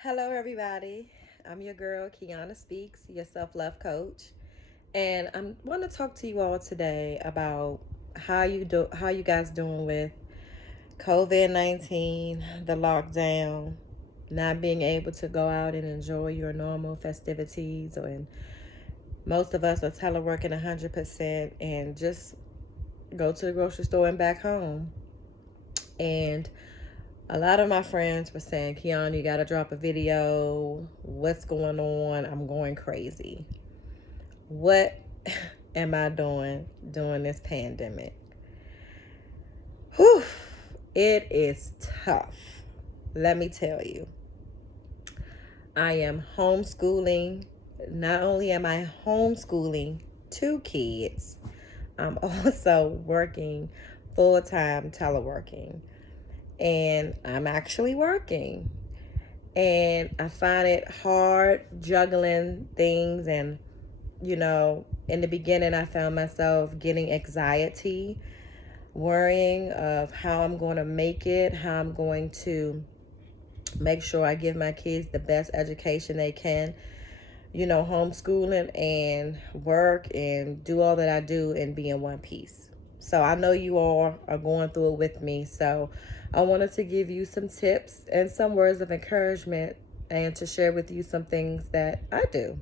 Hello, everybody. I'm your girl, Kiana Speaks, your self-love coach, and I want to talk to you all today about how you guys doing with COVID-19, the lockdown, not being able to go out and enjoy your normal festivities, and most of us are teleworking 100% and just go to the grocery store and back home. And a lot of my friends were saying, Keanu, you got to drop a video. What's going on? I'm going crazy. What am I doing during this pandemic? Whew, it is tough. Let me tell you. I am homeschooling. Not only am I homeschooling two kids, I'm also working full-time teleworking. And I'm actually working. And I find it hard juggling things. And, in the beginning, I found myself getting anxiety, worrying of how I'm going to make it, how I'm going to make sure I give my kids the best education they can, homeschooling and work and do all that I do and be in one piece. So I know you all are going through it with me. So I wanted to give you some tips and some words of encouragement and to share with you some things that I do.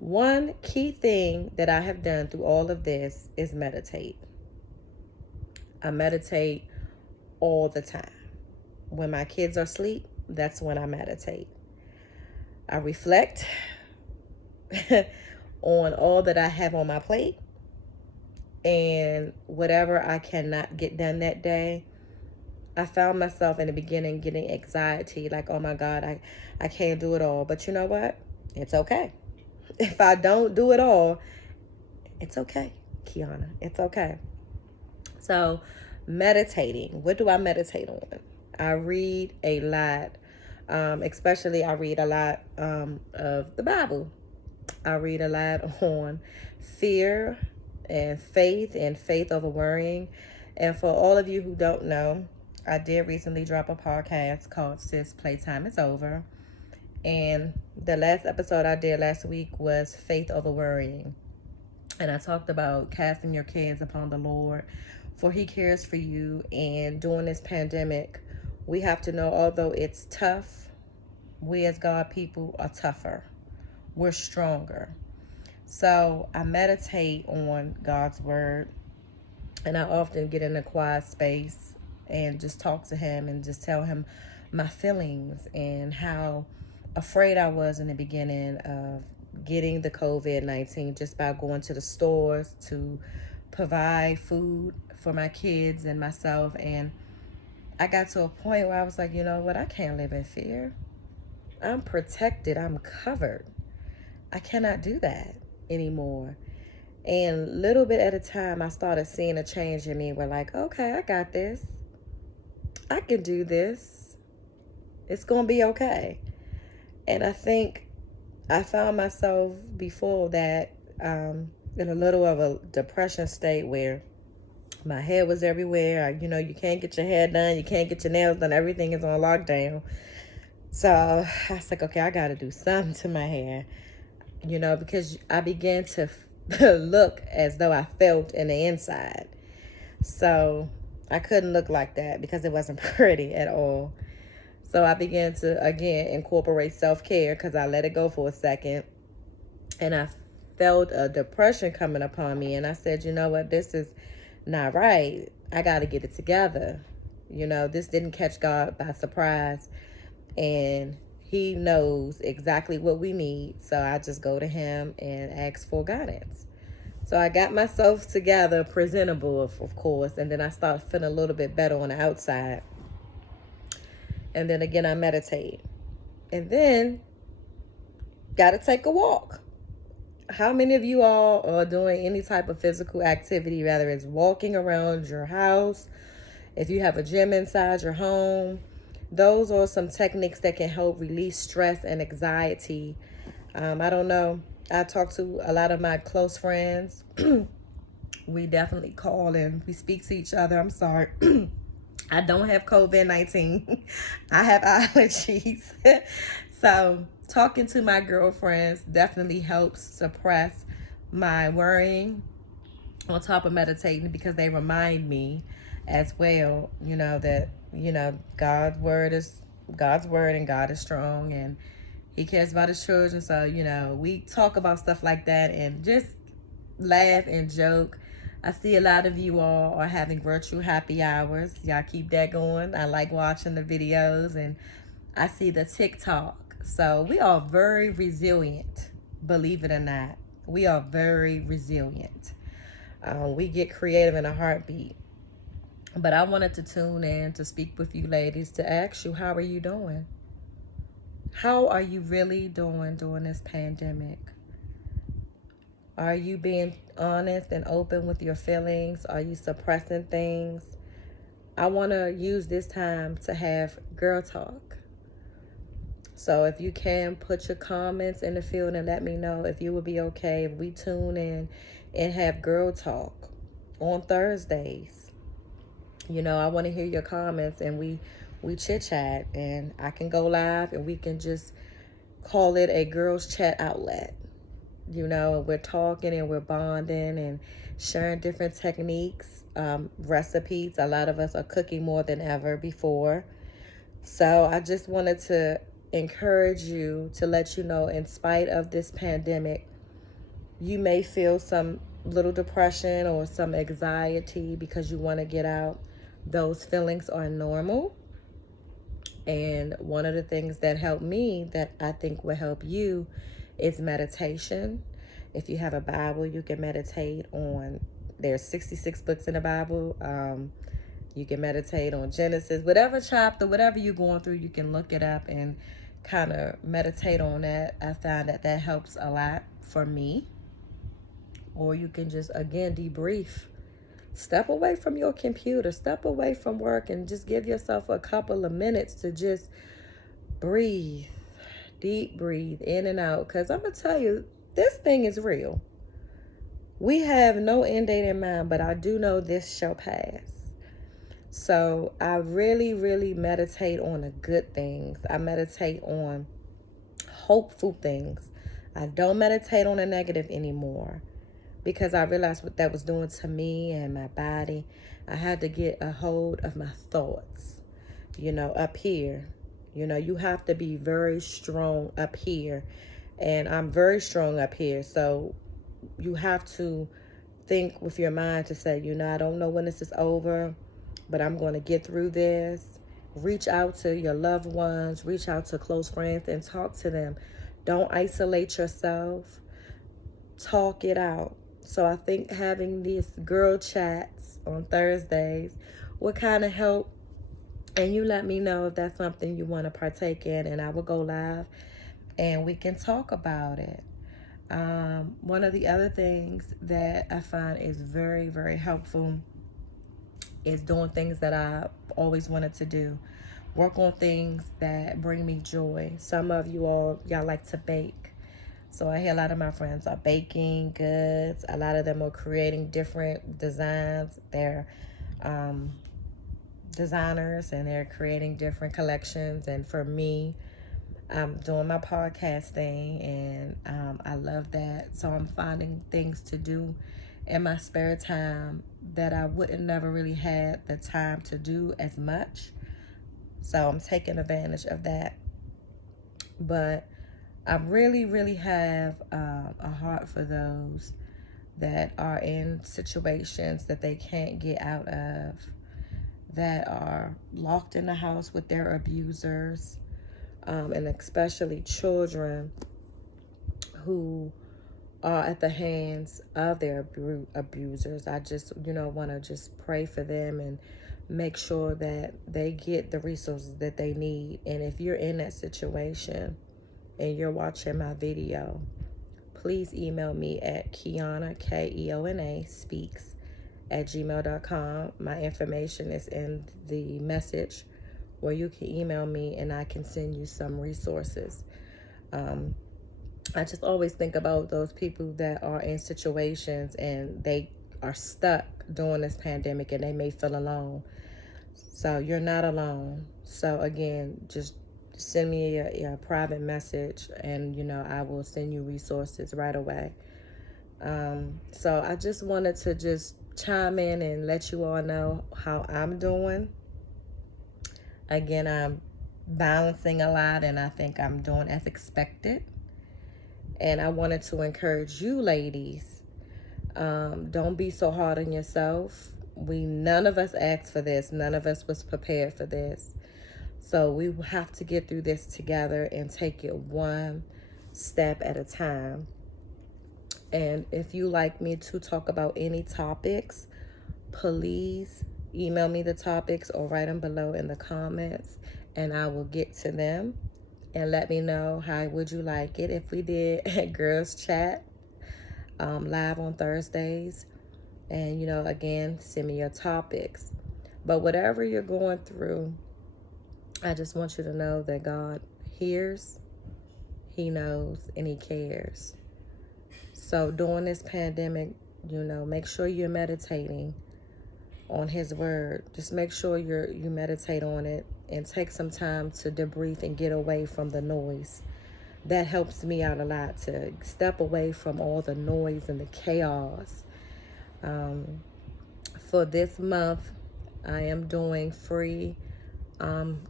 One key thing that I have done through all of this is meditate. I meditate all the time. When my kids are asleep, that's when I meditate. I reflect on all that I have on my plate and whatever I cannot get done that day. I found myself in the beginning getting anxiety, like, oh my God, I can't do it all. But you know what? It's okay. If I don't do it all, it's okay, Kiana. It's okay. So, meditating. What do I meditate on? I read a lot. Especially, I read a lot of the Bible. I read a lot on fear and faith over worrying. And for all of you who don't know, I did recently drop a podcast called Sis Playtime is Over. And the last episode I did last week was faith over worrying. And I talked about casting your cares upon the Lord, for he cares for you. And during this pandemic, we have to know, although it's tough, we as God people are tougher. We're stronger. So I meditate on God's word, and I often get in a quiet space and just talk to him and just tell him my feelings and how afraid I was in the beginning of getting the COVID-19 just by going to the stores to provide food for my kids and myself. And I got to a point where I was like, you know what? I can't live in fear. I'm protected. I'm covered. I cannot do that anymore. And little bit at a time, I started seeing a change in me. Where like, okay, I got this. I can do this. It's going to be okay. And I think I found myself before that in a little of a depression state where my hair was everywhere. You can't get your hair done. You can't get your nails done. Everything is on lockdown. So I was like, okay, I got to do something to my hair, because I began to look as though I felt in the inside. So I couldn't look like that because it wasn't pretty at all. So I began to, again, incorporate self-care because I let it go for a second. And I felt a depression coming upon me. And I said, you know what, this is not right. I got to get it together. This didn't catch God by surprise. And he knows exactly what we need. So I just go to him and ask for guidance. So I got myself together, presentable, of course. And then I started feeling a little bit better on the outside. And then again, I meditate. And then, got to take a walk. How many of you all are doing any type of physical activity, whether it's walking around your house, if you have a gym inside your home? Those are some techniques that can help release stress and anxiety. I don't know. I talk to a lot of my close friends. We definitely call and we speak to each other. I'm sorry. I don't have COVID-19. I have allergies. So talking to my girlfriends definitely helps suppress my worrying on top of meditating, because they remind me as well, that, God's word, and God is strong, and he cares about his children. So, we talk about stuff like that and just laugh and joke. I see a lot of you all are having virtual happy hours. Y'all keep that going. I like watching the videos, and I see the TikTok. So we are very resilient, believe it or not. We are very resilient. We get creative in a heartbeat. But I wanted to tune in to speak with you ladies to ask you, how are you doing? How are you really doing during this pandemic? Are you being honest and open with your feelings? Are you suppressing things? I want to use this time to have girl talk. So if you can, put your comments in the field and let me know if you would be okay if we tune in and have girl talk on Thursdays. I want to hear your comments, and we chit chat, and I can go live and we can just call it a girls chat outlet. We're talking and we're bonding and sharing different techniques, recipes. A lot of us are cooking more than ever before. So I just wanted to encourage you, to let you know, in spite of this pandemic, you may feel some little depression or some anxiety because you want to get out. Those feelings are normal. And one of the things that helped me, that I think will help you, is meditation. If you have a Bible, you can meditate on, there's 66 books in the Bible. You can meditate on Genesis, whatever chapter, whatever you're going through, you can look it up and kind of meditate on that. I find that helps a lot for me. Or you can just, again, debrief. Step away from your computer, step away from work, and just give yourself a couple of minutes to just breathe, deep breathe in and out. Because I'm going to tell you, this thing is real. We have no end date in mind, but I do know this shall pass. So I really, really meditate on the good things. I meditate on hopeful things. I don't meditate on the negative anymore, because I realized what that was doing to me and my body. I had to get a hold of my thoughts, up here. You have to be very strong up here. And I'm very strong up here. So you have to think with your mind to say, I don't know when this is over, but I'm going to get through this. Reach out to your loved ones, reach out to close friends and talk to them. Don't isolate yourself. Talk it out. So I think having these girl chats on Thursdays will kind of help. And you let me know if that's something you want to partake in, and I will go live and we can talk about it. One of the other things that I find is very, very helpful is doing things that I always wanted to do. Work on things that bring me joy. Some of y'all like to bake. So I hear a lot of my friends are baking goods. A lot of them are creating different designs. They're designers, and they're creating different collections. And for me, I'm doing my podcasting, and I love that. So I'm finding things to do in my spare time that I wouldn't never really had the time to do as much. So I'm taking advantage of that. But I really, really have a heart for those that are in situations that they can't get out of, that are locked in the house with their abusers, and especially children who are at the hands of their abusers. I just, want to just pray for them and make sure that they get the resources that they need. And if you're in that situation and you're watching my video, please email me at Keona, Keona, speaks @gmail.com. My information is in the message, or you can email me and I can send you some resources. I just always think about those people that are in situations and they are stuck during this pandemic and they may feel alone. So you're not alone. So again, just send me a private message, and I will send you resources right away. So I just wanted to just chime in and let you all know how I'm doing. Again, I'm balancing a lot, and I think I'm doing as expected. And I wanted to encourage you ladies, don't be so hard on yourself. None of us asked for this. None of us was prepared for this. So we have to get through this together and take it one step at a time. And if you like me to talk about any topics, please email me the topics or write them below in the comments, and I will get to them. And let me know, how would you like it if we did a girls chat live on Thursdays. And again, send me your topics. But whatever you're going through, I just want you to know that God hears, He knows, and He cares. So during this pandemic, make sure you're meditating on His word. Just make sure you meditate on it and take some time to debrief and get away from the noise. That helps me out a lot, to step away from all the noise and the chaos. For this month, I am doing free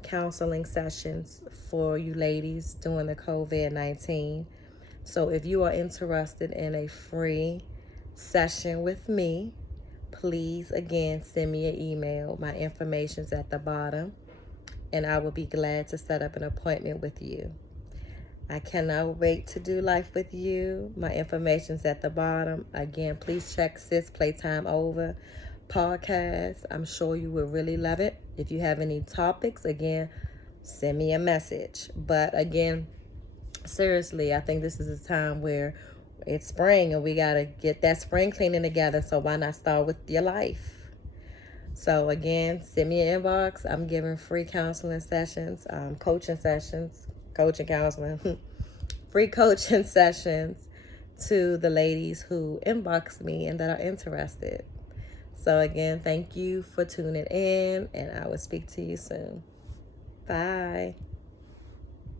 counseling sessions for you ladies during the COVID-19. So if you are interested in a free session with me, please, again, send me an email. My information's at the bottom, and I will be glad to set up an appointment with you. I cannot wait to do life with you. My information's at the bottom. Again, please check Sis Playtime Over podcast. I'm sure you will really love it. If you have any topics, again, send me a message. But again, seriously, I think this is a time where it's spring and we got to get that spring cleaning together. So why not start with your life? So again, send me an inbox. I'm giving free counseling sessions, coaching counseling, free coaching sessions to the ladies who inbox me and that are interested. So again, thank you for tuning in, and I will speak to you soon. Bye.